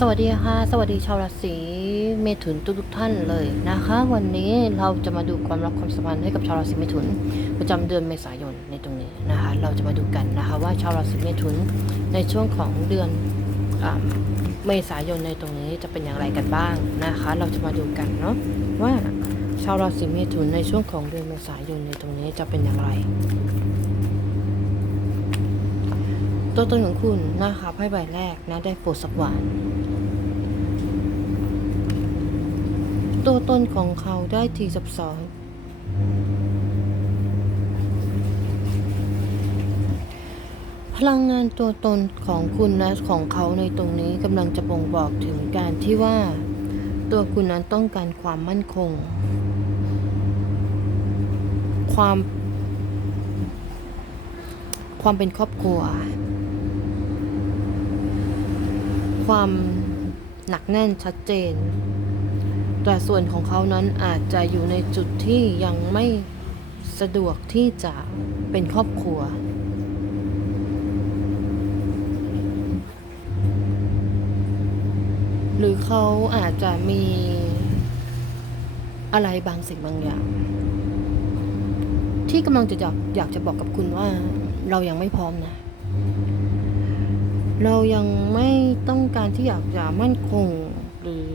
สวัสดีค่ะ สวัสดีชาวราศีเมถุนทุกท่านเลยนะคะ วันนี้เราจะมาดูความรักความสัมพันธ์ให้กับชาวราศีเมถุน ประจำเดือนเมษายนในตรงนี้นะคะ เราจะมาดูกันนะคะ ว่าชาวราศีเมถุนในช่วงของเดือนอเมษายนในตรงนี้จะเป็นอย่างไรกันบ้างนะคะ เราจะมาดูกันเนาะว่าชาวราศีเมถุนในช่วงของเดือนเมษายนในตรงนี้จะเป็นอย่างไร ตัวตนของคุณนะคะไพ่ใบแรกนะได้โปรดสักวานตัวตนของเขาได้ทีซับซ้อนพลังงานตัวตนของคุณและของเขาในตรงนี้กำลังจะบ่งบอกถึงการที่ว่า ตัวคุณนั้นต้องการความมั่นคง ความ ความเป็นครอบครัว ความหนักแน่นชัดเจน แต่ส่วนของเขานั้นอาจจะอยู่ในจุดที่ยังไม่สะดวกที่จะเป็นครอบครัว หรือเขาอาจจะมีอะไรบางสิ่งบางอย่าง ที่กำลังจะอยากอยากจะบอกกับคุณว่าเรายังไม่พร้อมนะ เรายังไม่ต้องการที่อยากจะมั่นคงหรือ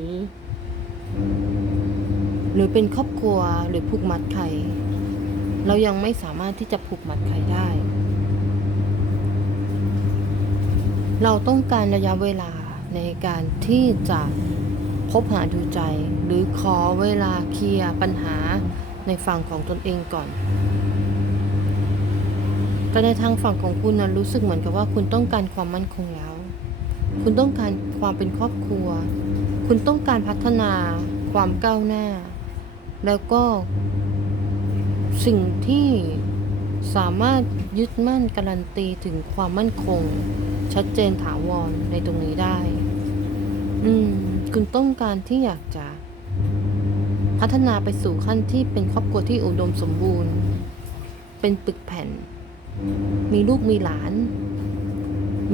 หรือเป็นครอบครัวหรือผูกมัดใคร เรายังไม่สามารถที่จะผูกมัดใครได้ เราต้องการระยะเวลาในการที่จะพบหาดูใจ หรือขอเวลาเคลียร์ปัญหาในฝั่งของตนเองก่อน แต่ในทางฝั่งของคุณนะรู้สึกเหมือนกับว่าคุณต้องการความมั่นคงแล้ว คุณต้องการความเป็นครอบครัว คุณต้องการพัฒนาความก้าวหน้า แล้วก็สิ่งที่สามารถยึดมั่นการันตีถึงความมั่นคง ชัดเจนถาวรในตรงนี้ได้ อืม คุณต้องการที่อยากจะพัฒนาไปสู่ขั้นที่เป็นครอบครัวที่อุดมสมบูรณ์ เป็นปึกแผ่น มีลูกมีหลาน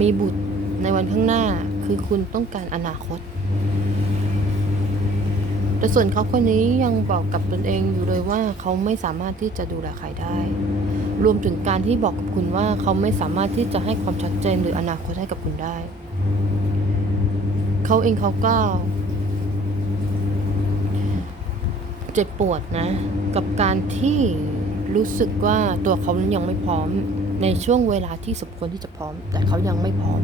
มีบุตรในวันข้างหน้าคือคุณต้องการอนาคต แต่ส่วนเขาคนนี้ยังบอกกับตนเองอยู่เลยว่าเขาไม่สามารถที่จะดูแลใครได้ รวมถึงการที่บอกกับคุณว่าเขาไม่สามารถที่จะให้ความชัดเจนหรืออนาคตให้กับคุณได้ เขาเองเขาก็เจ็บปวดนะ กับการที่ รู้สึกว่าตัวเขานั้นยังไม่พร้อม ในช่วงเวลาที่สมควรที่จะพร้อม แต่เขายังไม่พร้อม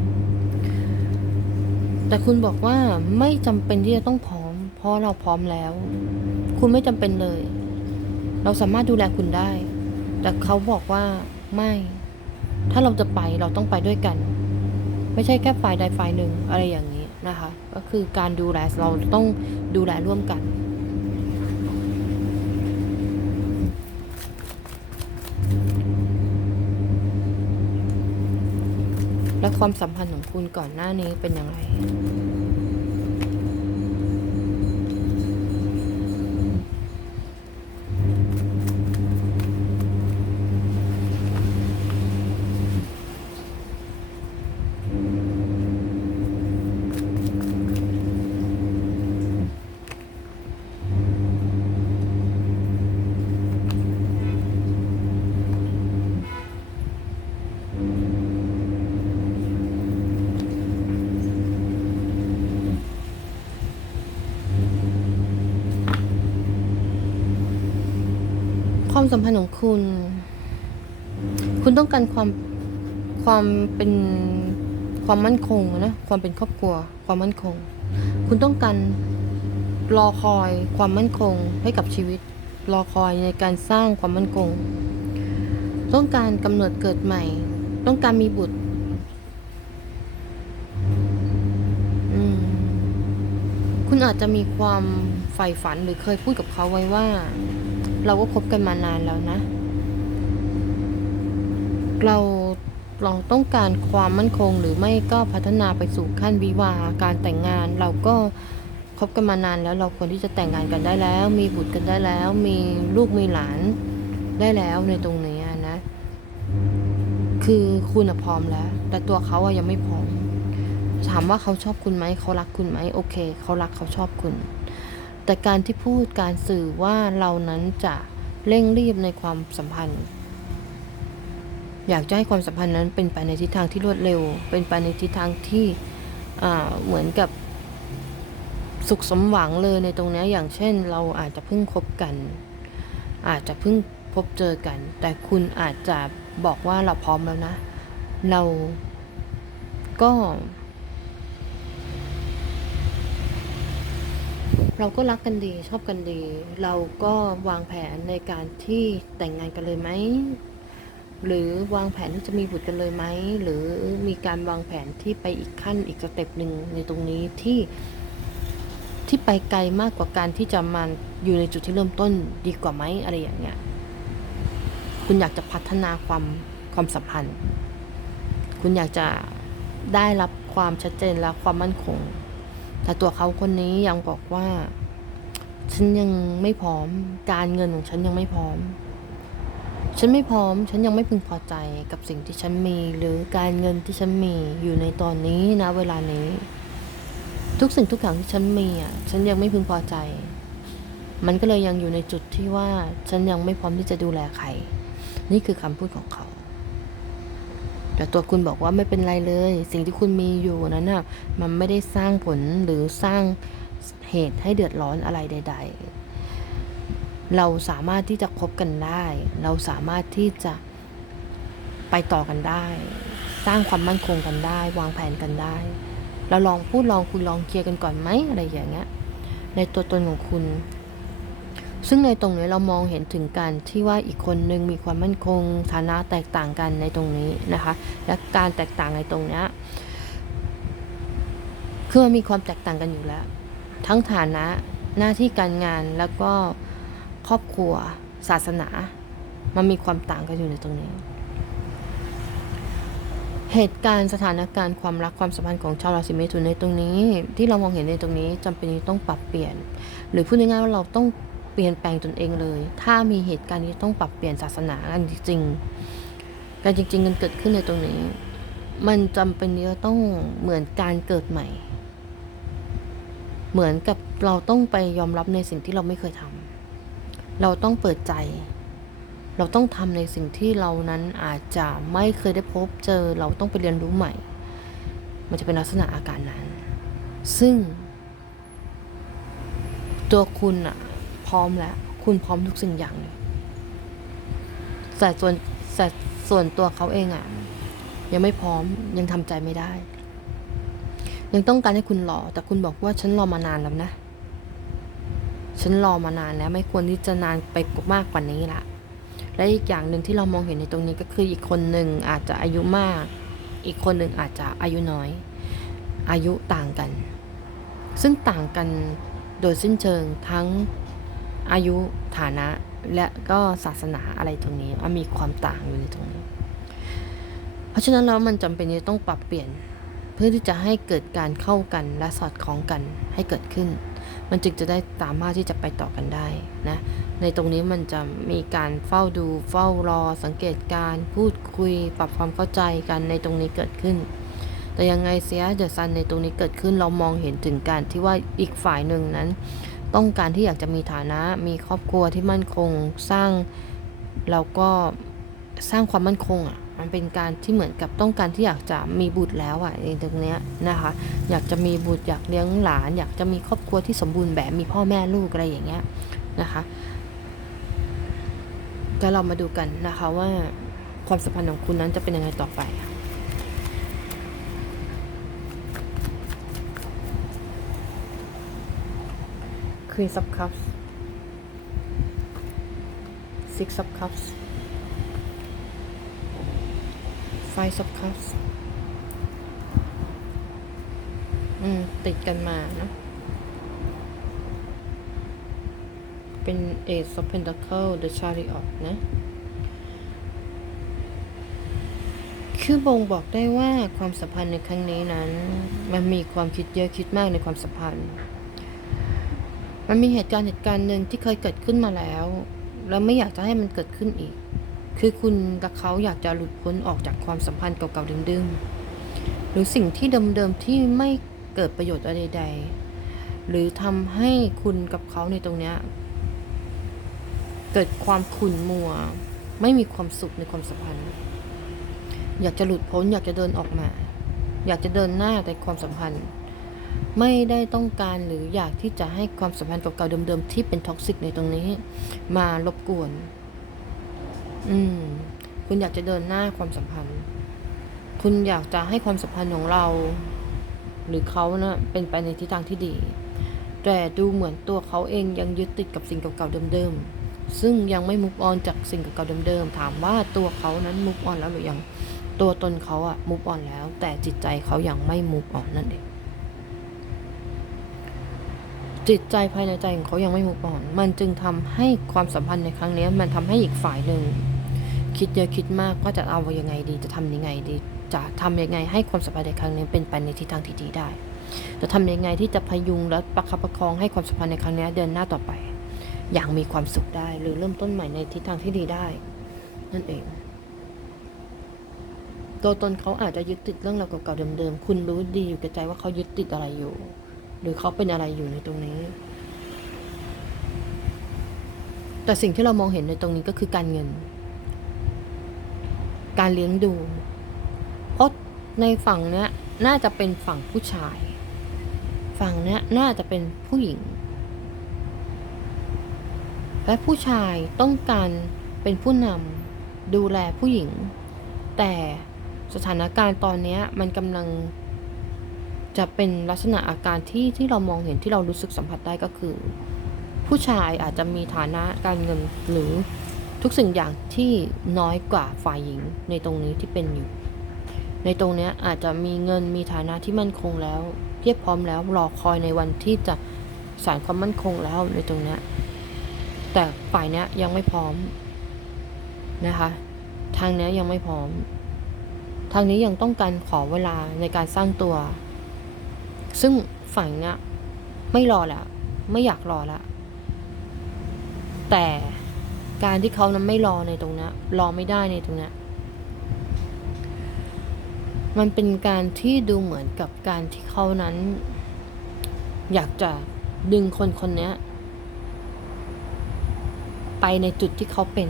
แต่คุณบอกว่าไม่จำเป็นที่จะต้องพร้อม เพราะเราพร้อมแล้ว คุณไม่จำเป็นเลย เราสามารถดูแลคุณได้ แต่เขาบอกว่าไม่ ถ้าเราจะไปเราต้องไปด้วยกัน ไม่ใช่แค่ฝ่ายใดฝ่ายหนึ่งอะไรอย่างนี้นะคะ ก็คือการดูแลเราต้องดูแลร่วมกัน และความสัมพันธ์ของคุณก่อนหน้านี้เป็นอย่างไร ความสัมพันธ์ของคุณ คุณต้องการความความเป็นความมั่นคงนะความเป็นครอบครัว ความมั่นคง คุณต้องการรอคอยความมั่นคงให้กับชีวิต รอคอยในการสร้างความมั่นคง ต้องการกำเนิดเกิดใหม่ ต้องการมีบุตรคุณอาจจะมีความใฝ่ฝันหรือเคยพูดกับเขาไว้ว่า เราก็คบกันมานานแล้วนะ เราเราต้องการความมั่นคงหรือไม่ก็พัฒนาไปสู่ขั้นวิวาการแต่งงาน เราก็คบกันมานานแล้วเราควรที่จะแต่งงานกันได้แล้ว มีบุตรกันได้แล้ว มีลูกมีหลานได้แล้วในตรงนี้นะ คือคุณอะพร้อมแล้ว แต่ตัวเขาอะยังไม่พร้อม ถามว่าเขาชอบคุณไหมเขารักคุณไหมโอเค เขารักเขาชอบคุณ แต่การที่พูดการสื่อว่าเรานั้นจะเร่งรีบในความสัมพันธ์ อยากจะให้ความสัมพันธ์นั้นเป็นไปในทิศทางที่รวดเร็ว เป็นไปในทิศทางที่เหมือนกับสุขสมหวังเลยในตรงนี้อย่างเช่น เราอาจจะเพิ่งคบกัน อาจจะเพิ่งพบเจอกัน แต่คุณอาจจะบอกว่าเราพร้อมแล้วนะ เราก็ เราก็รักกันดีชอบกันดี เราก็วางแผนในการที่แต่งงานกันเลยไหมหรือวางแผนที่จะมีบุตรกันเลยไหมหรือมีการวางแผนที่ไปอีกขั้นอีกสเต็ปหนึ่งในตรงนี้ที่ที่ไปไกลมากกว่าการที่จะมาอยู่ในจุดที่เริ่มต้นดีกว่าไหมอะไรอย่างเงี้ยคุณอยากจะพัฒนาความความสัมพันธ์ คุณอยากจะได้รับความชัดเจนและความมั่นคง แต่ตัวเขาคนนี้ยังบอกว่า ฉันยังไม่พร้อม การเงินของฉันยังไม่พร้อม ฉันไม่พร้อม ฉันยังไม่พึงพอใจกับสิ่งที่ฉันมี หรือการเงินที่ฉันมีอยู่ในตอนนี้นะเวลานี้ ทุกสิ่งทุกอย่างที่ฉันมีอะฉันยังไม่พึงพอใจ มันก็เลยยังอยู่ในจุดที่ว่าฉันยังไม่พร้อมที่จะดูแลใคร นี่คือคำพูดของเขา แต่ตัวคุณบอกว่าไม่เป็นไรเลย สิ่งที่คุณมีอยู่นั้นน่ะมันไม่ได้สร้างผลหรือสร้างเหตุให้เดือดร้อนอะไรใด ๆ เราสามารถที่จะคบกันได้ เราสามารถที่จะไปต่อกันได้ สร้างความมั่นคงกันได้ วางแผนกันได้ เราลองพูดลองคุณลองเคลียร์กันก่อนไหมอะไรอย่างเงี้ยในตัวตนของคุณ ซึ่งในตรงนี้เรามองเห็นถึงการที่ว่าอีกคนนึงมีความมั่นคง ฐานะแตกต่างกันในตรงนี้นะคะ และการแตกต่างในตรงนี้คือมันมีความแตกต่างกันอยู่แล้ว ทั้งฐานะหน้าที่การงานแล้วก็ครอบครัวศาสนา มันมีความต่างกันอยู่ในตรงนี้ เหตุการณ์สถานการณ์ความรักความสัมพันธ์ของชาวราศีเมถุนในตรงนี้ ที่เรามองเห็นในตรงนี้จำเป็นต้องปรับเปลี่ยน หรือพูดง่ายๆว่าเราต้อง เปลี่ยนแปลงตนเองเลย ถ้ามีเหตุการณ์ที่ต้องปรับเปลี่ยนศาสนากันจริงๆการจริงๆกันเกิดขึ้นในตรงนี้ มันจำเป็นที่จะต้องเหมือนการเกิดใหม่ เหมือนกับเราต้องไปยอมรับในสิ่งที่เราไม่เคยทำเราต้องเปิดใจ เราต้องทำในสิ่งที่เรานั้นอาจจะไม่เคยได้พบเจอ เราต้องไปเรียนรู้ใหม่ มันจะเป็นลักษณะอาการนั้น ซึ่งตัวคุณอะ ร้อมแล้ว คุณพร้อมทุกสิ่งอย่างเลยแต่ส่วนแต่ส่วนตัวเขาเองอะยังไม่พร้อมยังทำใจไม่ได้ ยังต้องการให้คุณรอ แต่คุณบอกว่าฉันรอมานานแล้วนะ ฉันรอมานานแล้ว ไม่ควรที่จะนานไปมากกว่านี้ละและอีกอย่างหนึ่งที่เรามองเห็นในตรงนี้ก็คืออีกคนหนึ่งอาจจะอายุมาก อีกคนหนึ่งอาจจะอายุน้อย อายุต่างกัน ซึ่งต่างกันโดยสิ้นเชิงทั้ง อายุฐานะและก็ศาสนาอะไรตรงนี้มันมีความต่างอยู่ในตรงนี้ เพราะฉะนั้นแล้วมันจำเป็นจะต้องปรับเปลี่ยน เพื่อที่จะให้เกิดการเข้ากันและสอดคล้องกันให้เกิดขึ้น มันจึงจะได้สามารถที่จะไปต่อกันได้นะในตรงนี้มันจะมีการเฝ้าดูเฝ้ารอ สังเกตการพูดคุย ปรับความเข้าใจกันในตรงนี้เกิดขึ้น แต่ยังไงเสียเดอะซันในตรงนี้เกิดขึ้นเรามองเห็นถึงการที่ว่าอีกฝ่ายหนึ่งนั้น ต้องการที่อยากจะมีฐานะ มีครอบครัวที่มั่นคง สร้างเราก็สร้างความมั่นคงอะ มันเป็นการที่เหมือนกับต้องการที่อยากจะมีบุตรแล้วอะในตรงเนี้ยนะคะ อยากจะมีบุตรอยากเลี้ยงหลาน อยากจะมีครอบครัวที่สมบูรณ์แบบมีพ่อแม่ลูกอะไรอย่างเงี้ยนะคะก็เรามาดูกันนะคะว่าความสัมพันธ์ของคุณนั้นจะเป็นยังไงต่อไป Queen of Cups Six of Cups Five of Cups อืม ติดกันมาเนะ เป็น Ace of Pentacle The Chariot นะคือบ่งบอกได้ว่าความสัมพันธ์ในครั้งนี้นั้น มันมีความคิดเยอะคิดมากในความสัมพันธ์ มันมีเหตุการณ์เหตุการณ์หนึ่งที่เคยเกิดขึ้นมาแล้ว แล้วไม่อยากจะให้มันเกิดขึ้นอีก คือคุณกับเขาอยากจะหลุดพ้นออกจากความสัมพันธ์เก่าๆดึงๆ หรือสิ่งที่เดิมๆที่ไม่เกิดประโยชน์อะไรใดๆหรือทำให้คุณกับเขาในตรงเนี้ยเกิดความขุ่นมัว ไม่มีความสุขในความสัมพันธ์ อยากจะหลุดพ้นอยากจะเดินออกมา อยากจะเดินหน้าในความสัมพันธ์ ไม่ได้ต้องการหรืออยากที่จะให้ความสัมพันธ์เก่าๆเดิมๆที่เป็นท็อกซิกในตรงนี้ มารบกวน อืม คุณอยากจะเดินหน้าความสัมพันธ์ คุณอยากจะให้ความสัมพันธ์ของเรา หรือเขานะ่ะเป็นไปในทิศทางที่ดี แต่ดูเหมือนตัวเขาเองยังยึดติดกับสิ่งเก่าๆเดิมๆ ซึ่งยังไม่มุกออนจากสิ่งเก่าๆเดิมๆ ถามว่าตัวเขานั้นมุกออนแล้วหรือยัง ตัวตนเขาอะมุกออนแล้ว แต่จิตใจเขายังไม่มุกออนนั่นเอง จิตใจภายในใจของเขายังไม่มุกออน มันจึงทำให้ความสัมพันธ์ในครั้งนี้ มันทำให้อีกฝ่ายหนึ่งคิดเยอะคิดมากว่าจะเอายังไงดีจะทำยังไงดี จะทำยังไงให้ความสัมพันธ์ในครั้งนี้เป็นไปในทิศทางที่ดีได้ จะทำยังไงที่จะพยุงและประคับประคองให้ความสัมพันธ์ในครั้งนี้เดินหน้าต่อไป อย่างมีความสุขได้ หรือเริ่มต้นใหม่ในทิศทางที่ดีได้ นั่นเองตัวตนเขาอาจจะยึดติดเรื่องราวเก่าๆเดิมๆ คุณรู้ดีอยู่แก่ใจว่าเขายึดติดอะไรอยู่ หรือเขาเป็นอะไรอยู่ในตรงนี้ แต่สิ่งที่เรามองเห็นในตรงนี้ก็คือการเงิน การเลี้ยงดู เพราะในฝั่งเนี้ยน่าจะเป็นฝั่งผู้ชาย ฝั่งเนี้ยน่าจะเป็นผู้หญิง และผู้ชายต้องการเป็นผู้นำดูแลผู้หญิง แต่สถานการณ์ตอนนี้มันกำลัง จะเป็นลักษณะอาการที่ที่เรามองเห็นที่เรารู้สึกสัมผัสได้ก็คือ ผู้ชายอาจจะมีฐานะการเงินหรือทุกสิ่งอย่างที่น้อยกว่าฝ่ายหญิงในตรงนี้ที่เป็นอยู่ ในตรงเนี้ยอาจจะมีเงินมีฐานะที่มั่นคงแล้วเพียบพร้อมแล้วรอคอยในวันที่จะสานความมั่นคงแล้วในตรงเนี้ยแต่ฝ่ายเนี้ยยังไม่พร้อมนะคะ ทางเนี้ยยังไม่พร้อม ทางนี้ยังต้องการขอเวลาในการสร้างตัว ซึ่งฝั่งเนี้ยไม่รอแล้ว ไม่อยากรอแล้ว แต่การที่เขานั้นไม่รอในตรงนี้รอไม่ได้ในตรงนี้มันเป็นการที่ดูเหมือนกับการที่เขานั้น อยากจะดึงคนคนนี้ไปในจุดที่เขาเป็น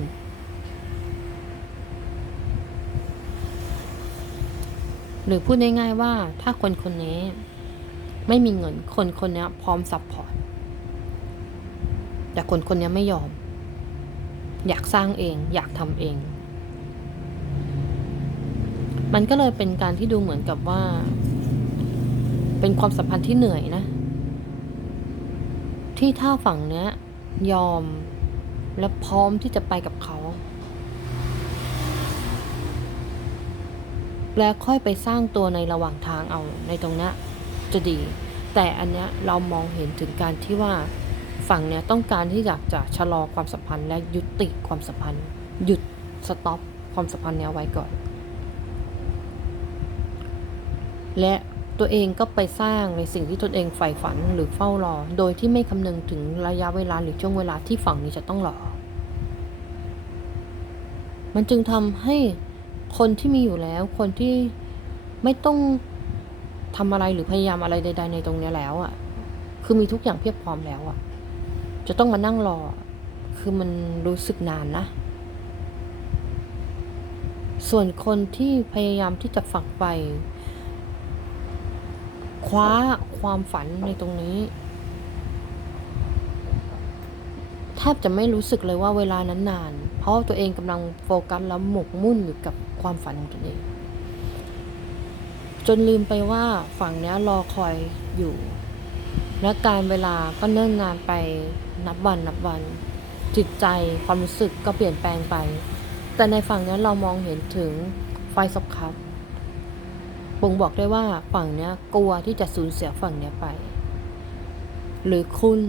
หรือพูดง่ายๆว่าถ้าคนคนนี้ ไม่มีเงิน คนคนนี้พร้อมซัพพอร์ต แต่คนคนนี้ไม่ยอม อยากสร้างเอง อยากทำเอง มันก็เลยเป็นการที่ดูเหมือนกับว่า เป็นความสัมพันธ์ที่เหนื่อยนะ ที่ถ้าฝั่งเนี้ย ยอมและพร้อมที่จะไปกับเขา แล้วค่อยไปสร้างตัวในระหว่างทางเอาในตรงนี้ จะดี แต่อันเนี้ยเรามองเห็นถึงการที่ว่าฝั่งเนี้ยต้องการที่อยากจะชะลอความสัมพันธ์ และยุติความสัมพันธ์ หยุดสต็อปความสัมพันธ์เนี้ยไว้ก่อน และตัวเองก็ไปสร้างในสิ่งที่ตนเองใฝ่ฝันหรือเฝ้ารอ โดยที่ไม่คำนึงถึงระยะเวลาหรือช่วงเวลาที่ฝั่งนี้จะต้องรอ มันจึงทำให้คนที่มีอยู่แล้ว คนที่ไม่ต้อง ทำอะไรหรือพยายามอะไรใด ๆ ในตรงเนี้ยแล้วอะ่ะ คือมีทุกอย่างเพียบพร้อมแล้วอะ่ะ จะต้องมานั่งรอ คือมันรู้สึกนานนะ ส่วนคนที่พยายามที่จะฝักใฝ่คว้าความฝันในตรงนี้แทบจะไม่รู้สึกเลยว่าเวลานั้นนาน เพราะตัวเองกำลังโฟกัสแล้วหมกมุ่นอยู่กับความฝันของตัวเอง จนลืมไปว่าฝั่งนี้รอคอยอยู่และการเวลาก็เนิ่นนานไปนับวันนับวัน จิตใจความรู้สึกก็เปลี่ยนแปลงไป แต่ในฝั่งนี้เรามองเห็นถึงไฟสบคับบ่งบอกได้ว่าฝั่งนี้กลัวที่จะสูญเสียฝั่งนี้ไป หรือคุณ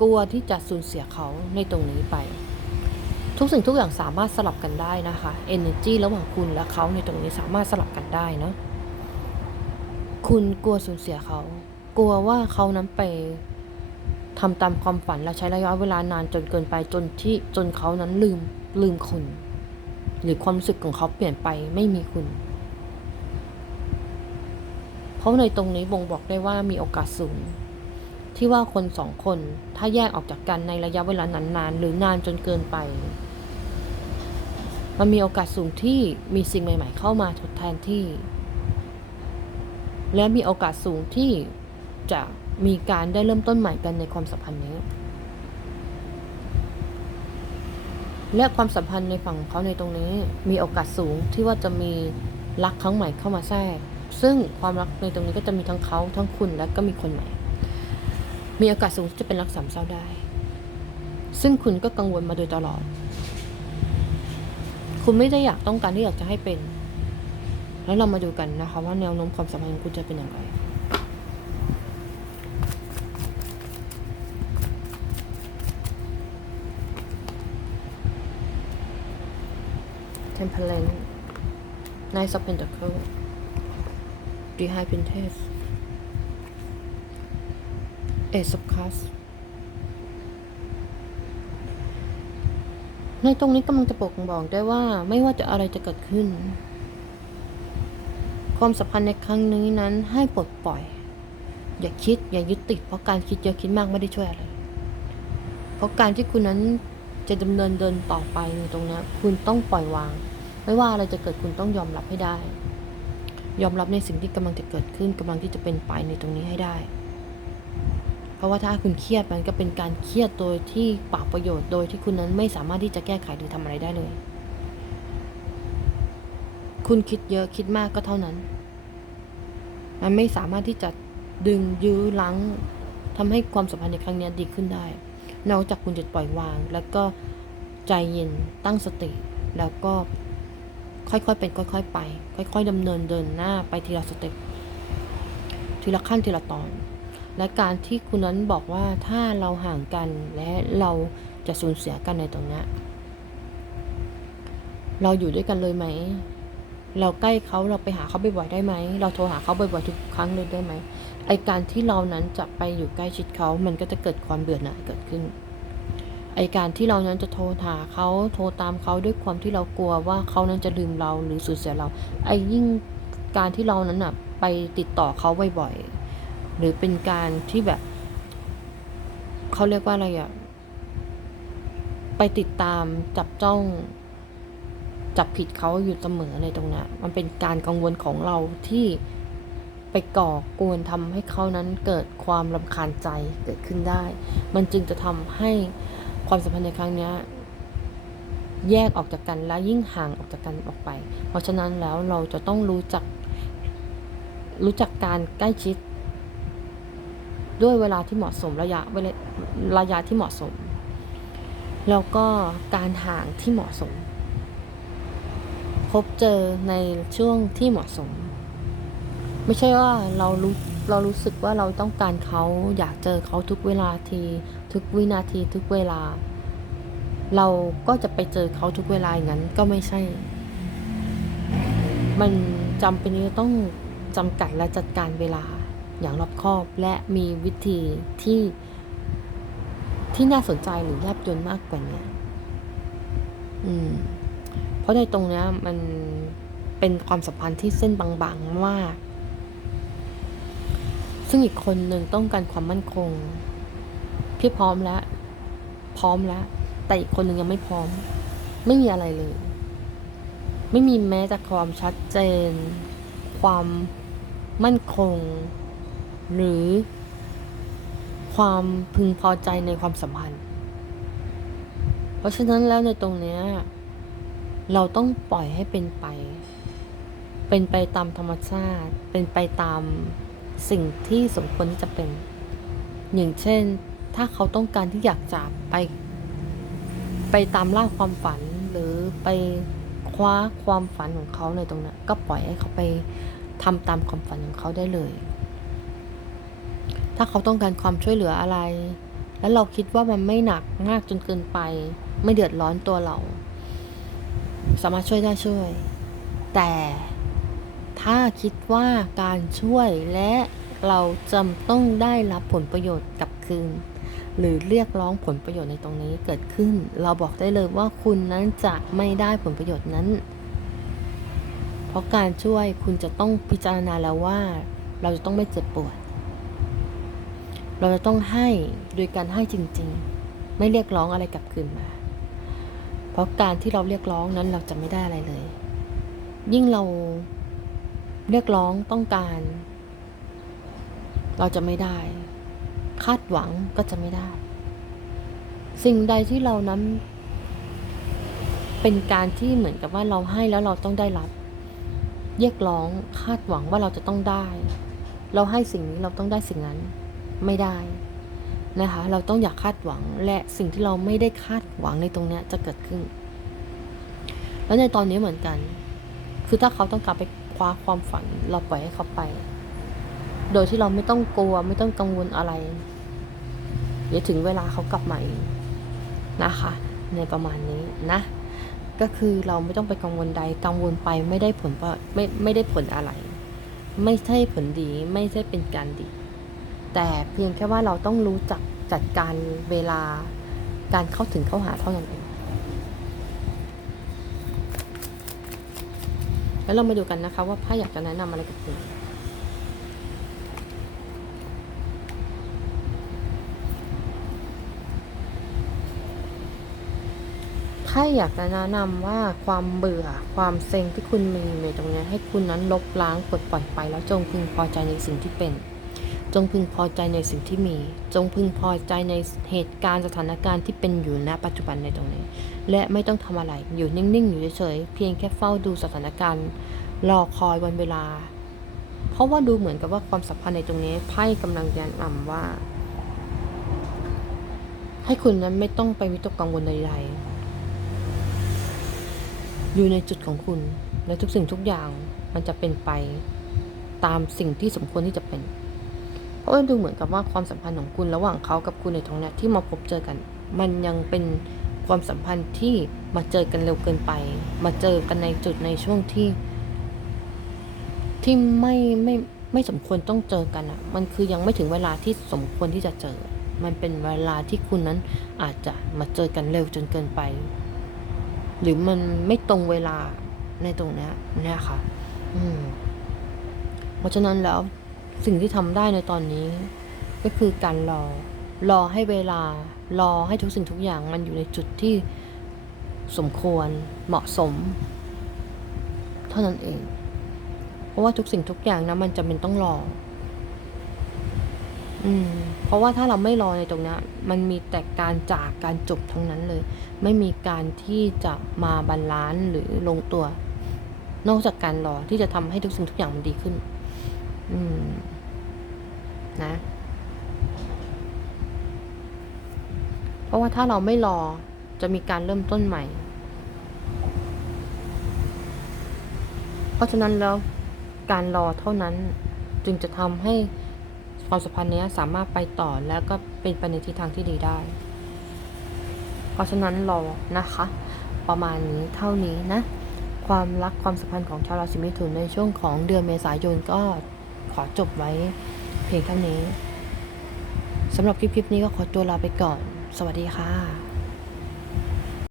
กลัวที่จะสูญเสียเขาในตรงนี้ไป ทุกสิ่งทุกอย่างสามารถสลับกันได้นะคะ energy ระหว่างคุณและเขาในตรงนี้สามารถสลับกันได้เนาะ คุณกลัวสูญเสียเขา กลัวว่าเขานั้นไปทำตามความฝันและใช้ระยะเวลานานจนเกินไปจนที่จนเขานั้นลืมลืมคุณ หรือความรู้สึกของเขาเปลี่ยนไปไม่มีคุณ เพราะในตรงนี้บ่งบอกได้ว่ามีโอกาสสูง ที่ว่าคนสองคนถ้าแยกออกจากกันในระยะเวลานานๆหรือนานจนเกินไป มันมีโอกาสสูงที่มีสิ่งใหม่ ๆ เข้ามาทดแทนที่ และมีโอกาสสูงที่จะมีการได้เริ่มต้นใหม่กันในความสัมพันธ์นี้ และความสัมพันธ์ในฝั่งเขาในตรงนี้ มีโอกาสสูงที่ว่าจะมีรักครั้งใหม่เข้ามาแทรก ซึ่งความรักในตรงนี้ก็จะมีทั้งเขาทั้งคุณและก็มีคนใหม่ มีโอกาสสูงที่จะเป็นรักสามเศร้าได้ ซึ่งคุณก็กังวลมาโดยตลอด คุณไม่ได้อยากต้องการที่อยากจะให้เป็น แล้วเรามาดูกันนะคะ ว่าแนวโน้มความสัมพันธ์ของคุณจะเป็นอย่างไร Temperance Knight of Pentacles The High Princess Ace of Cups ในตรงนี้กำลังจะปกบอกได้ว่าไม่ว่าจะอะไรจะเกิดขึ้น ความสัมพันธ์ในครั้งนี้นั้นให้ปลดปล่อย อย่าคิดอย่ายึดติด เพราะการคิดเยอะคิดมากไม่ได้ช่วยอะไร เพราะการที่คุณนั้นจะดำเนินเดินต่อไปในตรงนี้คุณต้องปล่อยวาง ไม่ว่าอะไรจะเกิดคุณต้องยอมรับให้ได้ ยอมรับในสิ่งที่กำลังจะเกิดขึ้นกำลังที่จะเป็นไปในตรงนี้ให้ได้ เพราะว่าถ้าคุณเครียดมันก็เป็นการเครียดโดยที่ปล่าประโยชน์โดยที่คุณนั้นไม่สามารถที่จะแก้ไขหรือทำอะไรได้เลย คุณคิดเยอะคิดมากก็เท่านั้น มันไม่สามารถที่จะดึงยื้อลังทำให้ความสัมพันธ์ในครั้งนี้ดีขึ้นได้ นอกจากคุณจะปล่อยวาง แล้วก็ใจเย็นตั้งสติ แล้วก็ค่อยๆเป็นค่อยๆไป ค่อย ๆดำเนินเดินหน้าไปทีละสเต็ปทีละขั้นทีละตอน และการที่คุณนั้นบอกว่าถ้าเราห่างกันและเราจะสูญเสียกันในตรงนี้เราอยู่ด้วยกันเลยไหม เราใกล้เขาเราไปหาเขาบ่อยๆได้ไหม เราโทรหาเขาบ่อยๆทุกครั้งเลยได้ไหมไอการที่เรานั้นจะไปอยู่ใกล้ชิดเขา มันก็จะเกิดความเบื่อหน่ายเกิดขึ้น ไอการที่เรานั้นจะโทรหาเขาโทรตามเขาด้วยความที่เรากลัวว่าเขานั้นจะลืมเราหรือสูญเสียเรา ไอยิ่งการที่เรานั้นอะไปติดต่อเขาบ่อยๆ หรือเป็นการที่แบบเขาเรียกว่าอะไรอะไปติดตามจับจ้อง จับผิดเขาอยู่เสมอในตรงนั้นมันเป็นการกังวลของเราที่ไปก่อกวนทำให้เขานั้นเกิดความรำคาญใจเกิดขึ้นได้ มันจึงจะทำให้ความสัมพันธ์ในครั้งนี้แยกออกจากกันและยิ่งห่างออกจากกันออกไป เพราะฉะนั้นแล้วเราจะต้องรู้จัก รู้จักการใกล้ชิด ด้วยเวลาที่เหมาะสมระยะเวลาระยะที่เหมาะสม แล้วก็การห่างที่เหมาะสม พบเจอในช่วงที่เหมาะสม ไม่ใช่ว่าเรารู้เรารู้สึกว่าเราต้องการเขาอยากเจอเขาทุกเวลาที ทุกวินาทีทุกเวลา เราก็จะไปเจอเขาทุกเวลาอย่างนั้นก็ไม่ใช่ มันจำเป็นที่จะต้องจำกัดและจัดการเวลาอย่างรอบคอบและมีวิธีที่ที่น่าสนใจหรือแยบยลมากกว่านี้อืม เพราะในตรงนี้มันเป็นความสัมพันธ์ที่เส้นบางๆมาก ซึ่งอีกคนหนึ่งต้องการความมั่นคง พี่พร้อมแล้ว พร้อมแล้ว แต่อีกคนหนึ่งยังไม่พร้อม ไม่มีอะไรเลย ไม่มีแม้แต่ความชัดเจน ความมั่นคง หรือความพึงพอใจในความสัมพันธ์ เพราะฉะนั้นแล้วในตรงเนี้ย เราต้องปล่อยให้เป็นไป เป็นไปตามธรรมชาติ เป็นไปตามสิ่งที่สมควรที่จะเป็น อย่างเช่น ถ้าเขาต้องการที่อยากจะไป ไปตามล่าความฝันหรือไปคว้าความฝันของเขาในตรงนั้นก็ปล่อยให้เขาไปทำตามความฝันของเขาได้เลย ถ้าเขาต้องการความช่วยเหลืออะไร แล้วเราคิดว่ามันไม่หนักมากจนเกินไป ไม่เดือดร้อนตัวเรา สามารถช่วยได้ช่วย แต่ถ้าคิดว่าการช่วยและเราจำต้องได้รับผลประโยชน์กลับคืน หรือเรียกร้องผลประโยชน์ในตรงนี้เกิดขึ้น เราบอกได้เลยว่าคุณนั้นจะไม่ได้ผลประโยชน์นั้น เพราะการช่วยคุณจะต้องพิจารณาแล้วว่า เราจะต้องไม่เจ็บปวด เราจะต้องให้โดยการให้จริงๆ ไม่เรียกร้องอะไรกลับคืนมา เพราะการที่เราเรียกร้องนั้นเราจะไม่ได้อะไรเลย ยิ่งเราเรียกร้องต้องการ เราจะไม่ได้ คาดหวังก็จะไม่ได้ สิ่งใดที่เรานั้น เป็นการที่เหมือนกับว่าเราให้แล้วเราต้องได้รับเรียกร้องคาดหวังว่าเราจะต้องได้ เราให้สิ่งนี้เราต้องได้สิ่งนั้น ไม่ได้ นะคะ เราต้องอยากคาดหวังและสิ่งที่เราไม่ได้คาดหวังในตรงนี้จะเกิดขึ้น แล้วในตอนนี้เหมือนกัน คือถ้าเขาต้องการไปคว้าความฝัน เราปล่อยให้เขาไป โดยที่เราไม่ต้องกลัวไม่ต้องกังวลอะไรเดี๋ยวถึงเวลาเขากลับมาเองนะคะ ในประมาณนี้นะ ก็คือเราไม่ต้องไปกังวลใดกังวลไปไม่ได้ผลไม่ไม่ได้ผลอะไร ไม่ใช่ผลดีไม่ใช่เป็นการดี แต่เพียงแค่ว่าเราต้องรู้จักจัดการเวลาการเข้าถึงเข้าหาเท่านั้นเอง แล้วเรามาดูกันนะคะว่าไพ่อยากจะแนะนำอะไรกับคุณไพ่อยากจะแนะนำว่าความเบื่อความเซ็งที่คุณมีในตรงนี้ให้คุณนั้นลบล้างปลดปล่อยไปแล้วจงพึงพอใจในสิ่งที่เป็น จงพึงพอใจในสิ่งที่มี จงพึงพอใจในเหตุการณ์สถานการณ์ที่เป็นอยู่ณปัจจุบันในตรงนี้ และไม่ต้องทำอะไร อยู่นิ่งๆ อยู่เฉยๆ เพียงแค่เฝ้าดูสถานการณ์ รอคอยวันเวลา เพราะว่าดูเหมือนกับว่าความสัมพันธ์ในตรงนี้ไพ่กำลังแนะนำว่า ให้คุณนั้นไม่ต้องไปวิตกกังวลใดๆ อยู่ในจุดของคุณ และทุกสิ่งทุกอย่างมันจะเป็นไปตามสิ่งที่สมควรที่จะเป็น เพราะว่าดูเหมือนกับว่าความสัมพันธ์ของคุณระหว่างเขากับคุณในตรงเนี้ยที่มาพบเจอกัน มันยังเป็นความสัมพันธ์ที่มาเจอกันเร็วเกินไป มาเจอกันในจุดในช่วงที่ ที่ไม่ไม่ไม่สมควรต้องเจอกันอะ่ะ มันคือยังไม่ถึงเวลาที่สมควรที่จะเจอ มันเป็นเวลาที่คุณนั้นอาจจะมาเจอกันเร็วจนเกินไป หรือมันไม่ตรงเวลาในตรงนี้เนี่ยค่ะอืม เพราะฉะนั้นแล้ว สิ่งที่ทำได้ในตอนนี้ ก็คือการรอ รอให้เวลา รอให้ทุกสิ่งทุกอย่างมันอยู่ในจุดที่สมควรเหมาะสม เท่านั้นเอง เพราะว่าทุกสิ่งทุกอย่างนะมันจะเป็นต้องรอ อืม เพราะว่าถ้าเราไม่รอในตรงนี้ยมันมีแต่การจากการจบทั้งนั้นเลย ไม่มีการที่จะมาบาลานซ์หรือลงตัว นอกจากการรอที่จะทำให้ทุกสิ่งทุกอย่างมันดีขึ้น อืม นะ เพราะว่าถ้าเราไม่รอจะมีการเริ่มต้นใหม่ เพราะฉะนั้นแล้วการรอเท่านั้นจึงจะทำให้ความสัมพันธ์นี้สามารถไปต่อแล้วก็เป็นไปในทิศทางที่ดีได้ เพราะฉะนั้นรอนะคะ ประมาณนี้เท่านี้นะ ความรักความสัมพันธ์ของชาวราศีมิถุนในช่วงของเดือนเมษายนก็ขอจบไว้ พียงเท่านี้สำหรับคลิปๆนี้ก็ขอตัวลาไปก่อน สวัสดีค่ะ